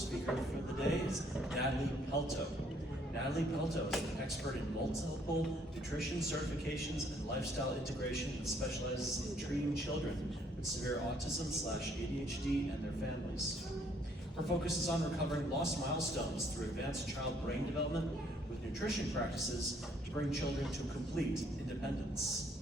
speaker for the day is Natalie Pelto. Natalie Pelto is an expert in multiple nutrition certifications and lifestyle integration and specializes in treating children with severe autism/ADHD and their families. Her focus is on recovering lost milestones through advanced child brain development with nutrition practices to bring children to complete independence.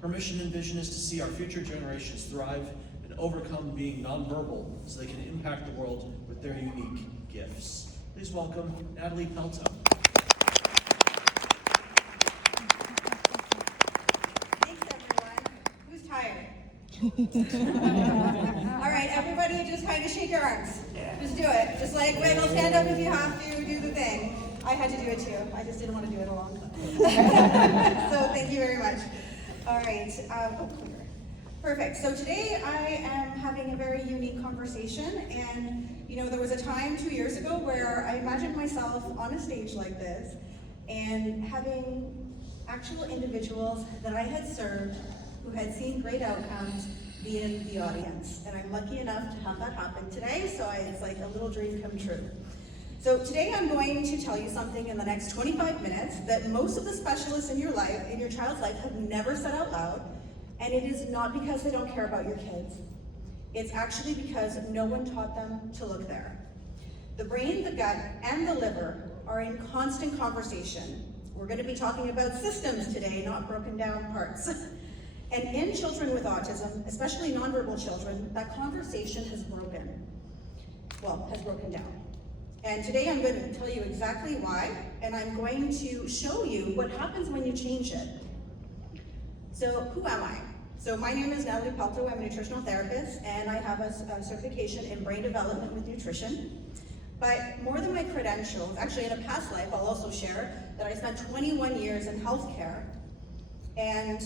Her mission and vision is to see our future generations thrive and overcome being nonverbal so they can impact the world with their unique gifts. Please welcome Natalie Pelto. Thanks, everyone. Who's tired? All right, everybody just kind of shake your arms. Just do it. Just like wiggle, stand up if you have to, do the thing. I had to do it too. I just didn't want to do it alone. So thank you very much. All right. Perfect. So today I am having a very unique conversation, and there was a time 2 years ago where I imagined myself on a stage like this and having actual individuals that I had served who had seen great outcomes be in the audience. And I'm lucky enough to have that happen today, so it's like a little dream come true. So today I'm going to tell you something in the next 25 minutes that most of the specialists in your life, in your child's life, have never said out loud. And it is not because they don't care about your kids. It's actually because no one taught them to look there. The brain, the gut, and the liver are in constant conversation. We're going to be talking about systems today, not broken down parts. And in children with autism, especially nonverbal children, that conversation has broken down. And today I'm going to tell you exactly why, and I'm going to show you what happens when you change it. So who am I? So my name is Natalie Pelto. I'm a nutritional therapist, and I have a certification in brain development with nutrition. But more than my credentials, actually in a past life, I'll also share that I spent 21 years in healthcare, and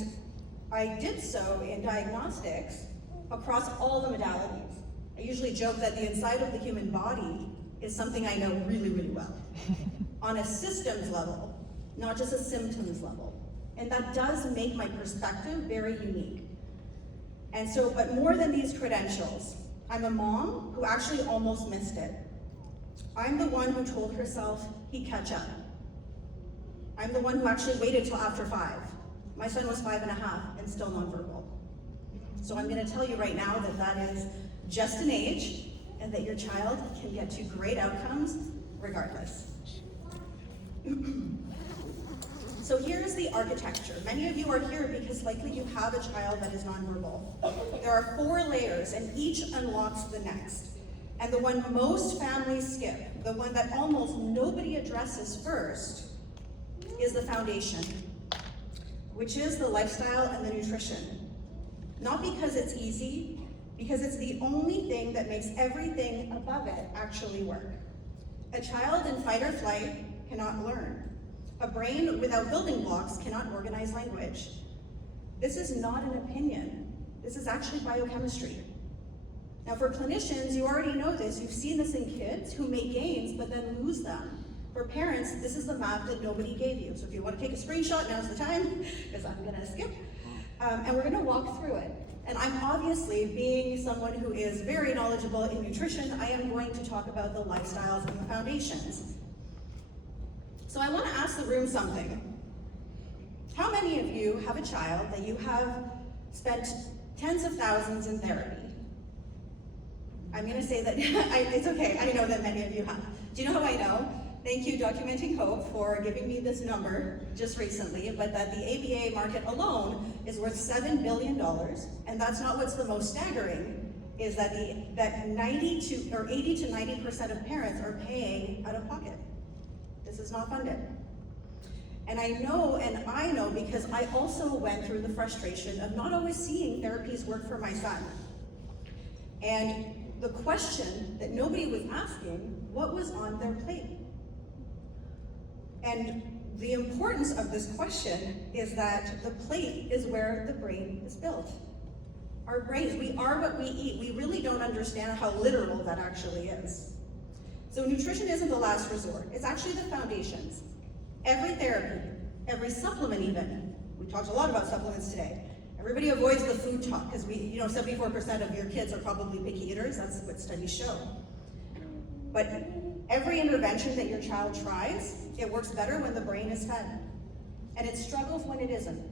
I did so in diagnostics across all the modalities. I usually joke that the inside of the human body is something I know really, really well, on a systems level, not just a symptoms level. And that does make my perspective very unique. And so, but more than these credentials, I'm a mom who actually almost missed it. I'm the one who told herself he'd catch up. I'm the one who actually waited till after 5. My son was 5.5 and still nonverbal. So I'm gonna tell you right now that that is just an age and that your child can get to great outcomes regardless. So here's the architecture. Many of you are here because likely you have a child that is nonverbal. There are 4 layers and each unlocks the next. And the one most families skip, the one that almost nobody addresses first, is the foundation, which is the lifestyle and the nutrition. Not because it's easy, because it's the only thing that makes everything above it actually work. A child in fight or flight cannot learn. A brain without building blocks cannot organize language. This is not an opinion. This is actually biochemistry. Now for clinicians, you already know this. You've seen this in kids who make gains but then lose them. For parents, this is the map that nobody gave you. So if you want to take a screenshot, now's the time, because I'm gonna skip. And we're gonna walk through it. And I'm obviously, being someone who is very knowledgeable in nutrition, I am going to talk about the lifestyles and the foundations. So I want to ask the room something. How many of you have a child that you have spent tens of thousands in therapy? I'm going to say that, it's okay, I know that many of you have. Do you know how I know? Thank you, Documenting Hope, for giving me this number just recently, but that the ABA market alone is worth $7 billion, and that's not what's the most staggering, is that 80 to 90% of parents are paying out of pocket. This is not funded. And I know because I also went through the frustration of not always seeing therapies work for my son. And the question that nobody was asking, what was on their plate? And the importance of this question is that the plate is where the brain is built. Our brains, we are what we eat. We really don't understand how literal that actually is. So nutrition isn't the last resort. It's actually the foundations. Every therapy, every supplement even, we talked a lot about supplements today. Everybody avoids the food talk because 74% of your kids are probably picky eaters. That's what studies show. But every intervention that your child tries, it works better when the brain is fed. And it struggles when it isn't.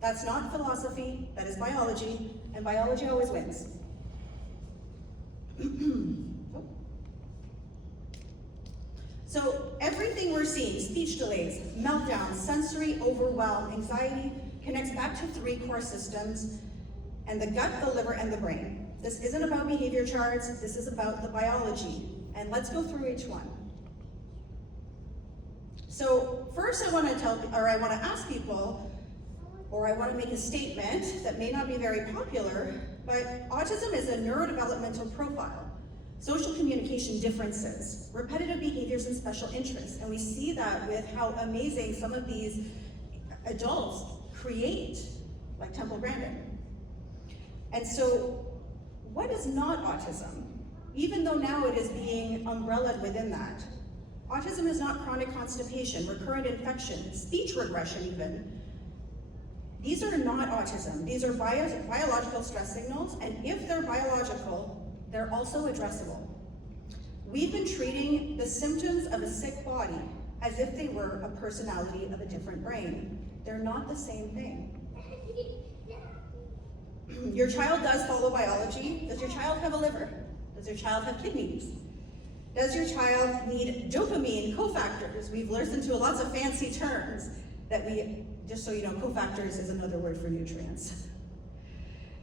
That's not philosophy, that is biology, and biology always wins. So everything we're seeing, speech delays, meltdowns, sensory overwhelm, anxiety, connects back to 3 core systems, and the gut, the liver, and the brain. This isn't about behavior charts, this is about the biology. And let's go through each one. So first I want to ask people, or I want to make a statement that may not be very popular, but autism is a neurodevelopmental profile, social communication differences, repetitive behaviors, and special interests. And we see that with how amazing some of these adults create, like Temple Grandin. And so what is not autism? Even though now it is being umbrellaed within that. Autism is not chronic constipation, recurrent infection, speech regression even. These are not autism. These are biological stress signals, and if they're biological, they're also addressable. We've been treating the symptoms of a sick body as if they were a personality of a different brain. They're not the same thing. Your child does follow biology. Does your child have a liver? Does your child have kidneys? Does your child need dopamine cofactors? We've listened to lots of fancy terms that just so you know, cofactors is another word for nutrients.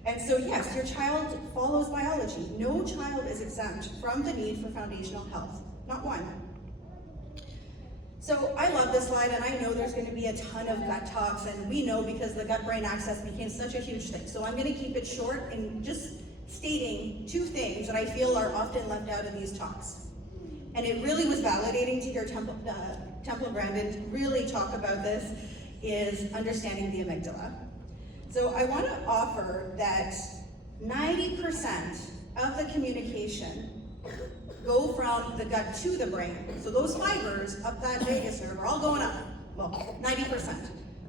And so yes, your child follows biology. No child is exempt from the need for foundational health, not one. So I love this slide, and I know there's going to be a ton of gut talks, and we know because the gut-brain axis became such a huge thing. So I'm going to keep it short and just stating 2 things that I feel are often left out of these talks. And it really was validating to hear Temple Grandin really talk about this, is understanding the amygdala. So I want to offer that 90% of the communication go from the gut to the brain. So those fibers up that vagus nerve are all going up. Well, 90%.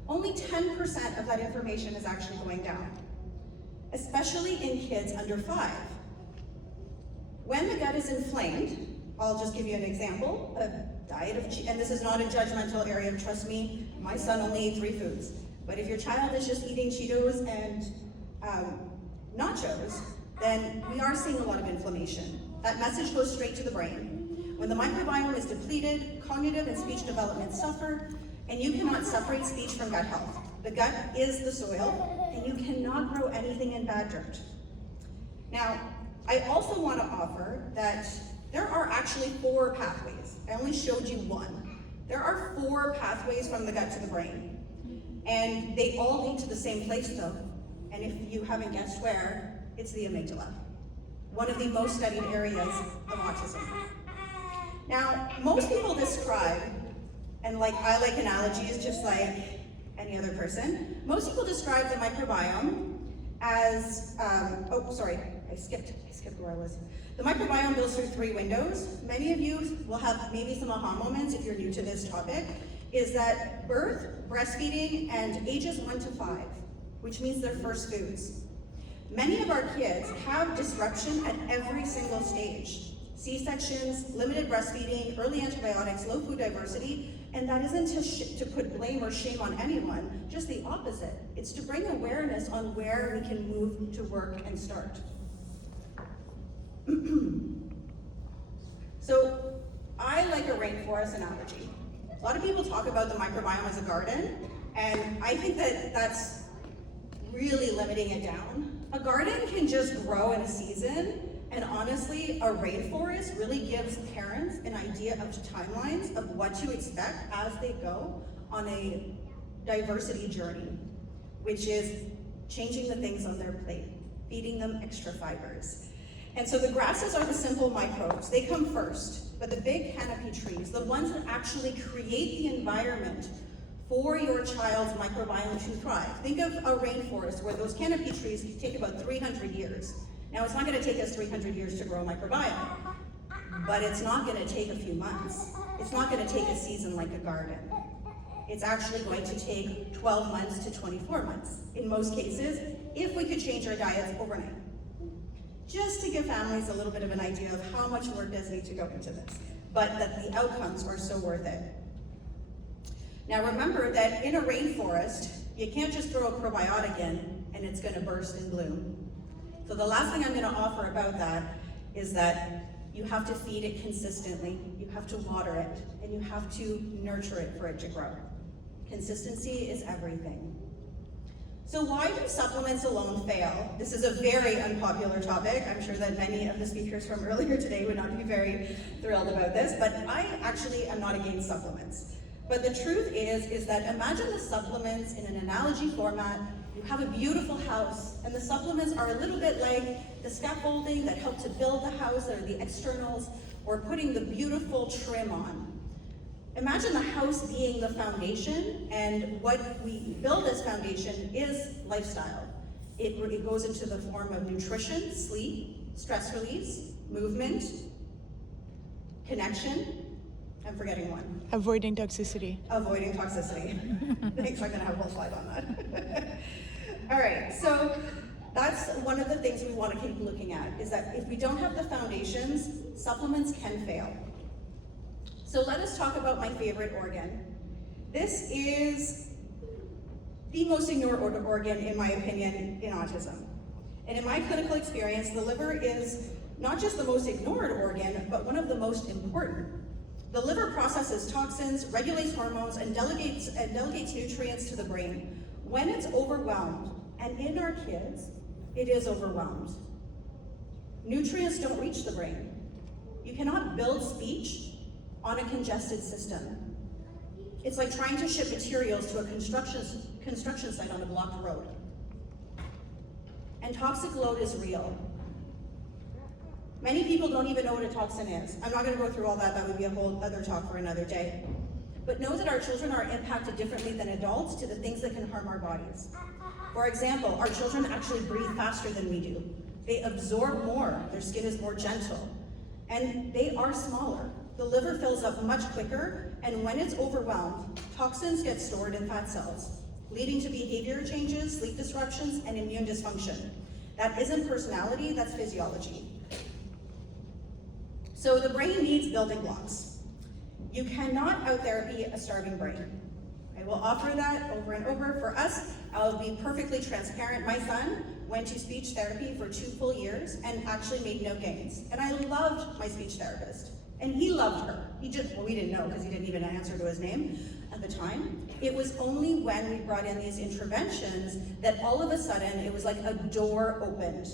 Only 10% of that information is actually going down, especially in kids under 5. When the gut is inflamed, I'll just give you an example, a diet of, and this is not a judgmental area, trust me, my son only ate 3 foods. But if your child is just eating Cheetos and nachos, then we are seeing a lot of inflammation. That message goes straight to the brain. When the microbiome is depleted, cognitive and speech development suffer, and you cannot separate speech from gut health. The gut is the soil, and you cannot grow anything in bad dirt. Now, I also want to offer that there are actually 4 pathways. I only showed you 1. There are 4 pathways from the gut to the brain. And they all lead to the same place though. And if you haven't guessed where, it's the amygdala. One of the most studied areas of autism. Now, most people describe, and I like analogies just like any other person, most people describe the microbiome as, I skipped where I was. The microbiome goes through 3 windows. Many of you will have maybe some aha moments if you're new to this topic, is that birth, breastfeeding, and ages 1 to 5, which means their first foods. Many of our kids have disruption at every single stage. C-sections, limited breastfeeding, early antibiotics, low food diversity, and that isn't to put blame or shame on anyone, just the opposite. It's to bring awareness on where we can move to work and start. So I like a rainforest analogy. A lot of people talk about the microbiome as a garden, and I think that that's really limiting it down. A garden can just grow in a season, and honestly, a rainforest really gives parents an idea of timelines of what to expect as they go on a diversity journey, which is changing the things on their plate, feeding them extra fibers. And so the grasses are the simple microbes. They come first, but the big canopy trees, the ones that actually create the environment for your child's microbiome to thrive. Think of a rainforest where those canopy trees take about 300 years. Now, it's not going to take us 300 years to grow a microbiome, but it's not going to take a few months. It's not going to take a season like a garden. It's actually going to take 12 months to 24 months, in most cases, if we could change our diets overnight. just to give families a little bit of an idea of how much work does need to go into this, but that the outcomes are so worth it. Now remember that in a rainforest, you can't just throw a probiotic in and it's going to burst and bloom. So the last thing I'm going to offer about that is that you have to feed it consistently, you have to water it, and you have to nurture it for it to grow. Consistency is everything. So why do supplements alone fail? This is a very unpopular topic. I'm sure that many of the speakers from earlier today would not be very thrilled about this, but I actually am not against supplements. But the truth is that imagine the supplements in an analogy format. You have a beautiful house, and the supplements are a little bit like the scaffolding that help to build the house, or the externals, or putting the beautiful trim on. Imagine the house being the foundation, and what we build as foundation is lifestyle. It goes into the form of nutrition, sleep, stress release, movement, connection. I'm forgetting one. Avoiding toxicity. Avoiding toxicity. Thanks, I'm gonna have a whole slide on that. All right, so that's one of the things we want to keep looking at, is that if we don't have the foundations, supplements can fail. So let us talk about my favorite organ. This is the most ignored organ, in my opinion, in autism. And in my clinical experience, the liver is not just the most ignored organ, but one of the most important. The liver processes toxins, regulates hormones, and delegates nutrients to the brain. When it's overwhelmed, and in our kids, it is overwhelmed. Nutrients don't reach the brain. You cannot build speech on a congested system. It's like trying to ship materials to a construction site on a blocked road. And toxic load is real. Many people don't even know what a toxin is. I'm not going to go through all that. That would be a whole other talk for another day. But know that our children are impacted differently than adults to the things that can harm our bodies. For example, our children actually breathe faster than we do. They absorb more. Their skin is more gentle. And they are smaller. The liver fills up much quicker, and when it's overwhelmed, toxins get stored in fat cells, leading to behavior changes, sleep disruptions, and immune dysfunction. That isn't personality, that's physiology. So the brain needs building blocks. You cannot out-therapy a starving brain. I will offer that over and over. For us, I'll be perfectly transparent. My son went to speech therapy for 2 full years and actually made no gains. And I loved my speech therapist. And he loved her. Well, we didn't know because he didn't even answer to his name at the time. It was only when we brought in these interventions that all of a sudden, it was like a door opened.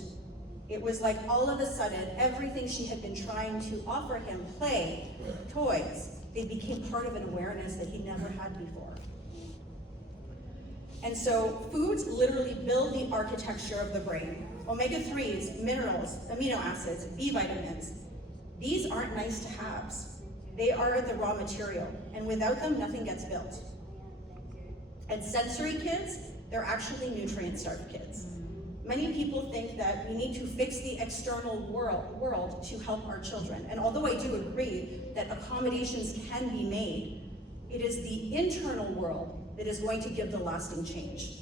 It was like all of a sudden, everything she had been trying to offer him, play, toys, they became part of an awareness that he never had before. And so foods literally build the architecture of the brain. Omega-3s, minerals, amino acids, B vitamins. These aren't nice to haves. They are the raw material, and without them, nothing gets built. And sensory kids, they're actually nutrient-starved kids. Many people think that we need to fix the external world to help our children. And although I do agree that accommodations can be made, it is the internal world that is going to give the lasting change.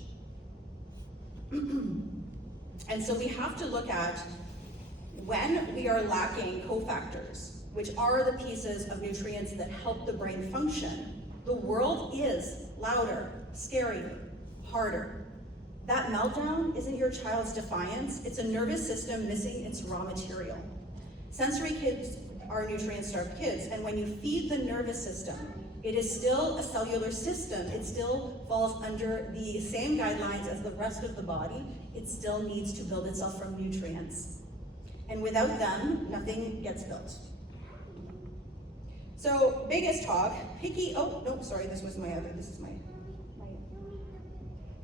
And so we have to look at when we are lacking cofactors, which are the pieces of nutrients that help the brain function. The world is louder, scarier, harder. That meltdown isn't your child's defiance, it's a nervous system missing its raw material. Sensory kids are nutrient-starved kids, and when you feed the nervous system, it is still a cellular system. It still falls under the same guidelines as the rest of the body. It still needs to build itself from nutrients. And without them, nothing gets built. So, biggest talk,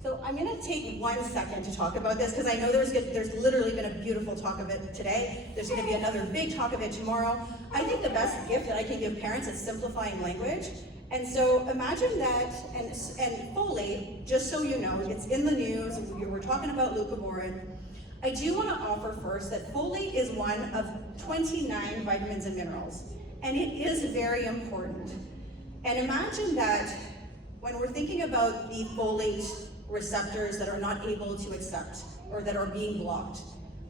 So I'm gonna take 1 second to talk about this, because I know there's literally been a beautiful talk of it today. There's gonna be another big talk of it tomorrow. I think the best gift that I can give parents is simplifying language. And so imagine that, and folate, just so you know, it's in the news, we were talking about leucovorin. I do wanna offer first that folate is one of 29 vitamins and minerals, and it is very important. And imagine that when we're thinking about the folate receptors that are not able to accept or that are being blocked,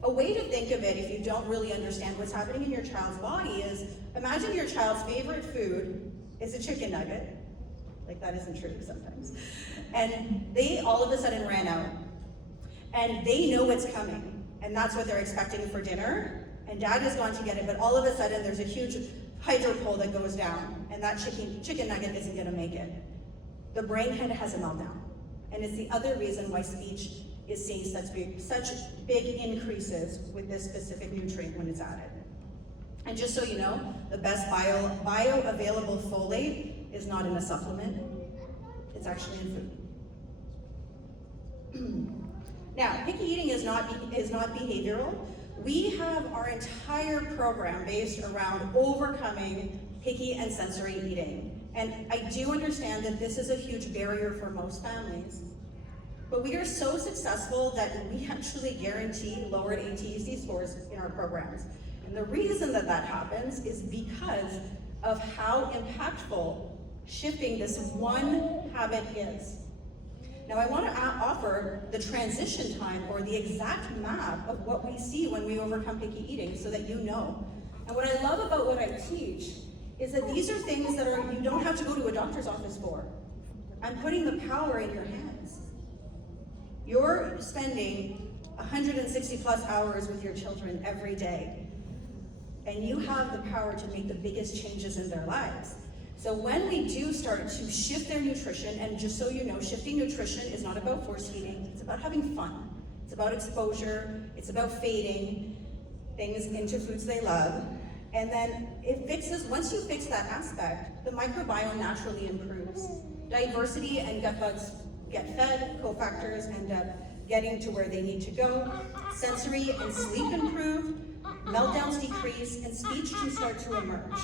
A way to think of it, if you don't really understand what's happening in your child's body, is imagine your child's favorite food is a chicken nugget. Like, that isn't true sometimes. And they all of a sudden ran out. And they know what's coming. And that's what they're expecting for dinner. And dad has gone to get it, but all of a sudden there's a huge hydro pole that goes down. And that chicken nugget isn't gonna make it. The brain kind of has a meltdown. And it's the other reason why speech is seeing such big increases with this specific nutrient when it's added. And just so you know, the best bioavailable folate is not in a supplement, it's actually in food. Now, picky eating is not behavioral. We have our entire program based around overcoming picky and sensory eating. And I do understand that this is a huge barrier for most families. But we are so successful that we actually guarantee lowered ATEC scores in our programs. And the reason that that happens is because of how impactful shifting this one habit is. Now, I want to offer the transition time or the exact map of what we see when we overcome picky eating so that you know. And what I love about what I teach is that these are things that you don't have to go to a doctor's office for. I'm putting the power in your hands. You're spending 160 plus hours with your children every day, and you have the power to make the biggest changes in their lives. So when we do start to shift their nutrition, and just so you know, shifting nutrition is not about force feeding, it's about having fun. It's about exposure, it's about fading things into foods they love. And then it fixes, once you fix that aspect, the microbiome naturally improves. Diversity and gut bugs get fed, cofactors end up getting to where they need to go. Sensory and sleep improve, meltdowns decrease, and speech can start to emerge.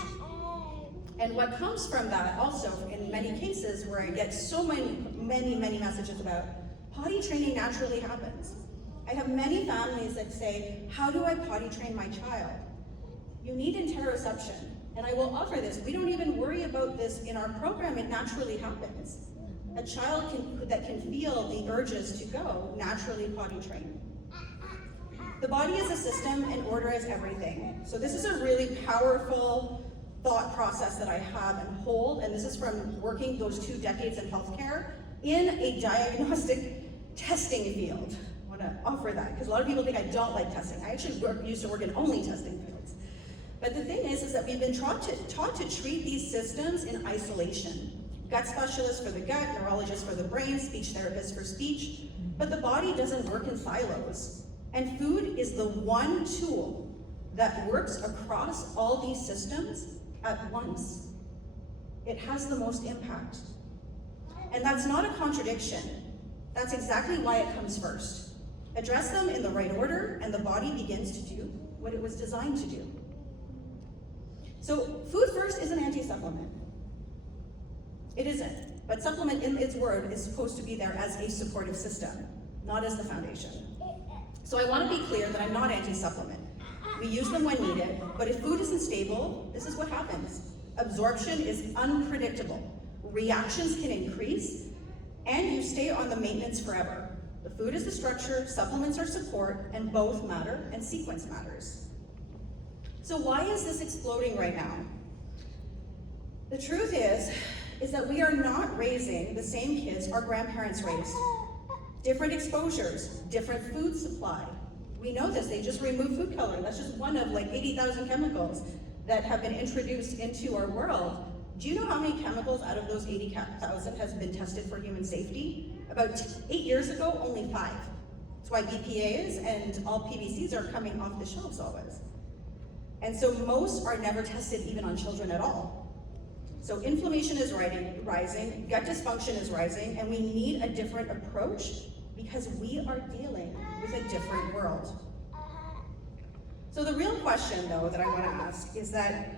And what comes from that also, in many cases where I get so many messages about, potty training naturally happens. I have many families that say, how do I potty train my child? You need interoception, and I will offer this. We don't even worry about this in our program, it naturally happens. A child that can feel the urges to go naturally potty train. The body is a system and order is everything. So this is a really powerful thought process that I have and hold, and this is from working those 2 decades in healthcare in a diagnostic testing field. I want to offer that, because a lot of people think I don't like testing. I actually used to work in only testing fields. But the thing is that we've been taught to treat these systems in isolation. Gut specialists for the gut, neurologists for the brain, speech therapists for speech, but the body doesn't work in silos. And food is the one tool that works across all these systems at once. It has the most impact. And that's not a contradiction. That's exactly why it comes first. Address them in the right order, and the body begins to do what it was designed to do. So food first is an anti-supplement. It isn't, but supplement in its word is supposed to be there as a supportive system, not as the foundation. So I want to be clear that I'm not anti-supplement. We use them when needed, but if food isn't stable, this is what happens. Absorption is unpredictable. Reactions can increase, and you stay on the maintenance forever. The food is the structure, supplements are support, and both matter, and sequence matters. So why is this exploding right now? The truth is that we are not raising the same kids our grandparents raised. Different exposures, different food supply. We know this, they just removed food coloring. That's just one of like 80,000 chemicals that have been introduced into our world. Do you know how many chemicals out of those 80,000 has been tested for human safety? About 8 years ago, only 5. That's why BPAs and all PVCs are coming off the shelves always. And so most are never tested even on children at all. So inflammation is rising, gut dysfunction is rising, and we need a different approach because we are dealing with a different world. So the real question, though, that I want to ask is that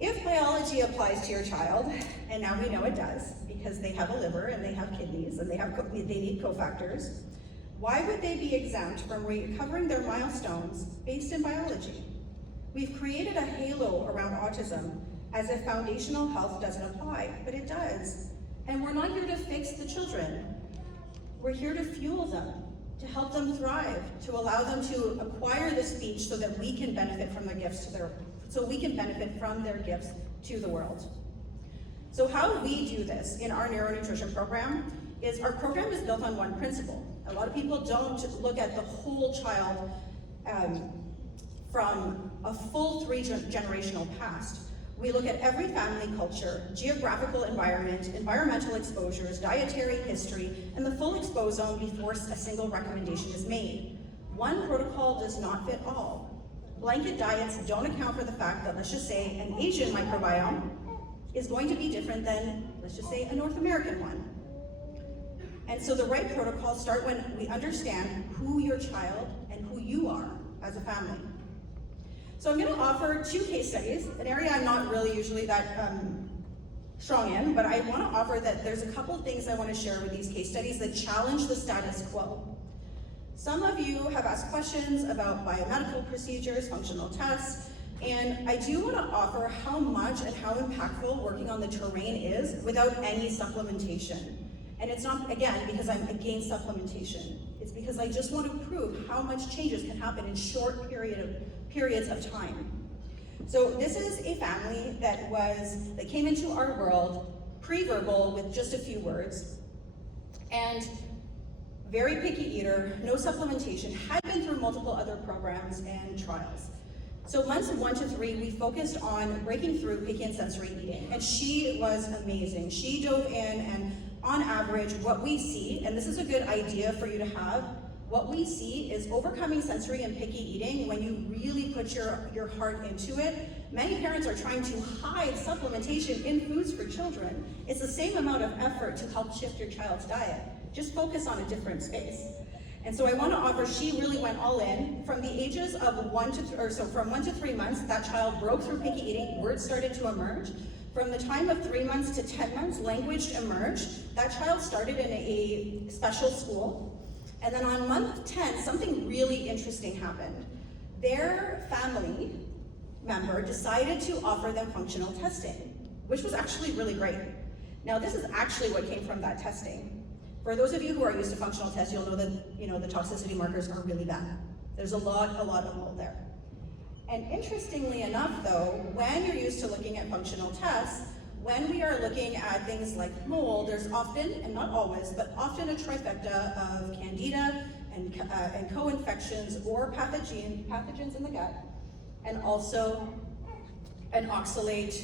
if biology applies to your child, and now we know it does, because they have a liver and they have kidneys and they need cofactors, why would they be exempt from recovering their milestones based in biology? We've created a halo around autism as if foundational health doesn't apply, but it does. And we're not here to fix the children. We're here to fuel them. to help them thrive, to allow them to acquire the speech so that we can benefit from their gifts to the world. So how we do this in our neuronutrition program is our program is built on one principle. A lot of people don't look at the whole child from a full generational past. We look at every family culture, geographical environment, environmental exposures, dietary history, and the full exposome before a single recommendation is made. One protocol does not fit all. Blanket diets don't account for the fact that, let's just say, an Asian microbiome is going to be different than, let's just say, a North American one. And so the right protocols start when we understand who your child and who you are as a family. So I'm going to offer 2 case studies, an area I'm not really usually that strong in, but I want to offer that there's a couple of things I want to share with these case studies that challenge the status quo. Some of you have asked questions about biomedical procedures, functional tests, and I do want to offer how much and how impactful working on the terrain is without any supplementation. And it's not, again, because I'm against supplementation. It's because I just want to prove how much changes can happen in short periods of time. So this is a family that came into our world pre-verbal with just a few words, and very picky eater, no supplementation, had been through multiple other programs and trials. So months 1 to 3, we focused on breaking through picky and sensory eating, and she was amazing. She dove in, and on average, what we see, and this is a good idea for you to have, what we see is overcoming sensory and picky eating when you really put your heart into it. Many parents are trying to hide supplementation in foods for children. It's the same amount of effort to help shift your child's diet. Just focus on a different space. And so I want to offer, she really went all in. From the ages of 1 to 3 months, that child broke through picky eating, words started to emerge. From the time of 3 months to 10 months, language emerged. That child started in a special school. And then on month 10, something really interesting happened. Their family member decided to offer them functional testing, which was actually really great. Now, this is actually what came from that testing. For those of you who are used to functional tests, you'll know that the toxicity markers are really bad. There's a lot of mold there. And interestingly enough, though, when you're used to looking at functional tests, when we are looking at things like mold, there's often, and not always, but often a trifecta of candida and co-infections or pathogens in the gut, and also an oxalate,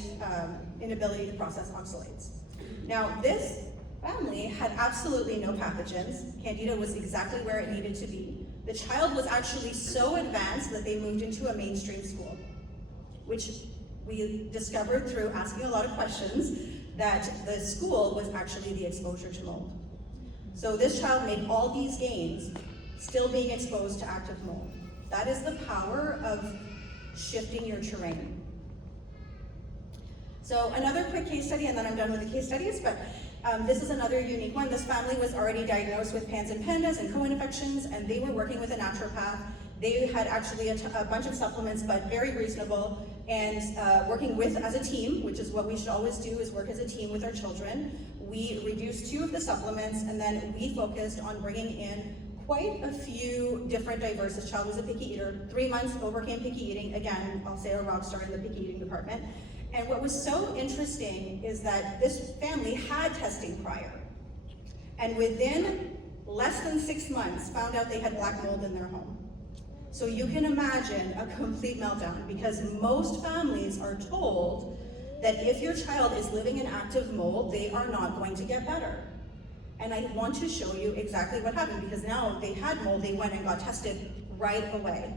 inability to process oxalates. Now, this family had absolutely no pathogens. Candida was exactly where it needed to be. The child was actually so advanced that they moved into a mainstream school, which we discovered through asking a lot of questions that the school was actually the exposure to mold. So this child made all these gains, still being exposed to active mold. That is the power of shifting your terrain. So another quick case study, and then I'm done with the case studies, but this is another unique one. This family was already diagnosed with PANS and PANDAS and co-infections, and they were working with a naturopath. They had actually a bunch of supplements, but very reasonable, and working as a team, which is what we should always do, is work as a team with our children. We reduced 2 of the supplements, and then we focused on bringing in quite a few different diverse. This child was a picky eater. 3 months, overcame picky eating. Again, I'll say a rock star in the picky eating department. And what was so interesting is that this family had testing prior. And within less than 6 months, found out they had black mold in their home. So you can imagine a complete meltdown, because most families are told that if your child is living in active mold, they are not going to get better. And I want to show you exactly what happened, because now they had mold, they went and got tested right away.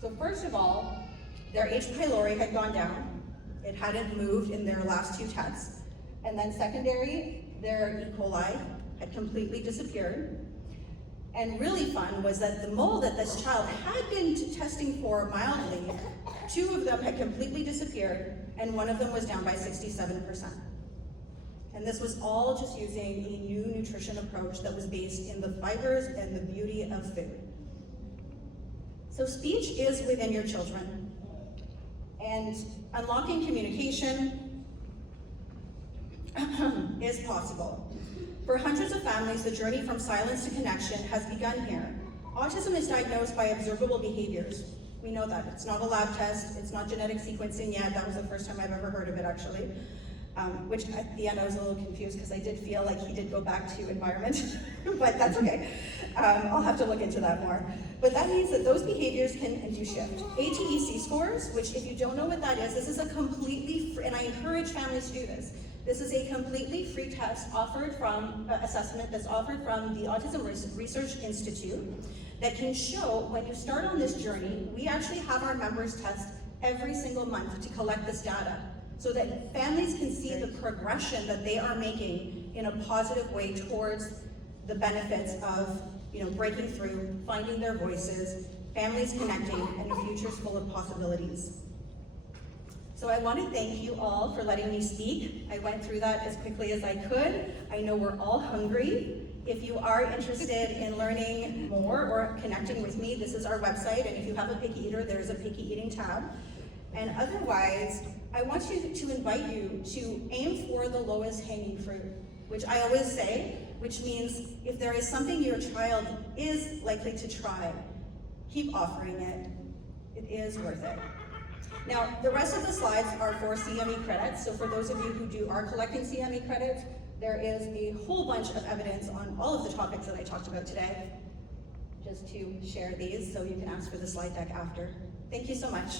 So first of all, their H. pylori had gone down. It hadn't moved in their last 2 tests. And then secondary, their E. coli had completely disappeared. And really fun was that the mold that this child had been testing for mildly, 2 of them had completely disappeared, and 1 of them was down by 67%. And this was all just using a new nutrition approach that was based in the fibers and the beauty of food. So speech is within your children. And unlocking communication is possible. For hundreds of families, the journey from silence to connection has begun here. Autism is diagnosed by observable behaviors. We know that. It's not a lab test, it's not genetic sequencing yet. That was the first time I've ever heard of it, actually. Which at the end I was a little confused because I did feel like he did go back to environment, but that's okay. I'll have to look into that more. But that means that those behaviors can do shift. ATEC scores, which if you don't know what that is, this is a completely free, and I encourage families to do this. This is a completely free test offered from, assessment that's offered from the Autism Research Institute that can show when you start on this journey, we actually have our members test every single month to collect this data, so that families can see the progression that they are making in a positive way towards the benefits of, breaking through, finding their voices, families connecting, and a future full of possibilities. So I want to thank you all for letting me speak. I went through that as quickly as I could. I know we're all hungry. If you are interested in learning more or connecting with me, this is our website, and if you have a picky eater, there's a picky eating tab. And otherwise, I want to invite you to aim for the lowest hanging fruit, which I always say, which means if there is something your child is likely to try, keep offering it. It is worth it. Now, the rest of the slides are for CME credits, so for those of you who are collecting CME credits, there is a whole bunch of evidence on all of the topics that I talked about today, just to share these so you can ask for the slide deck after. Thank you so much.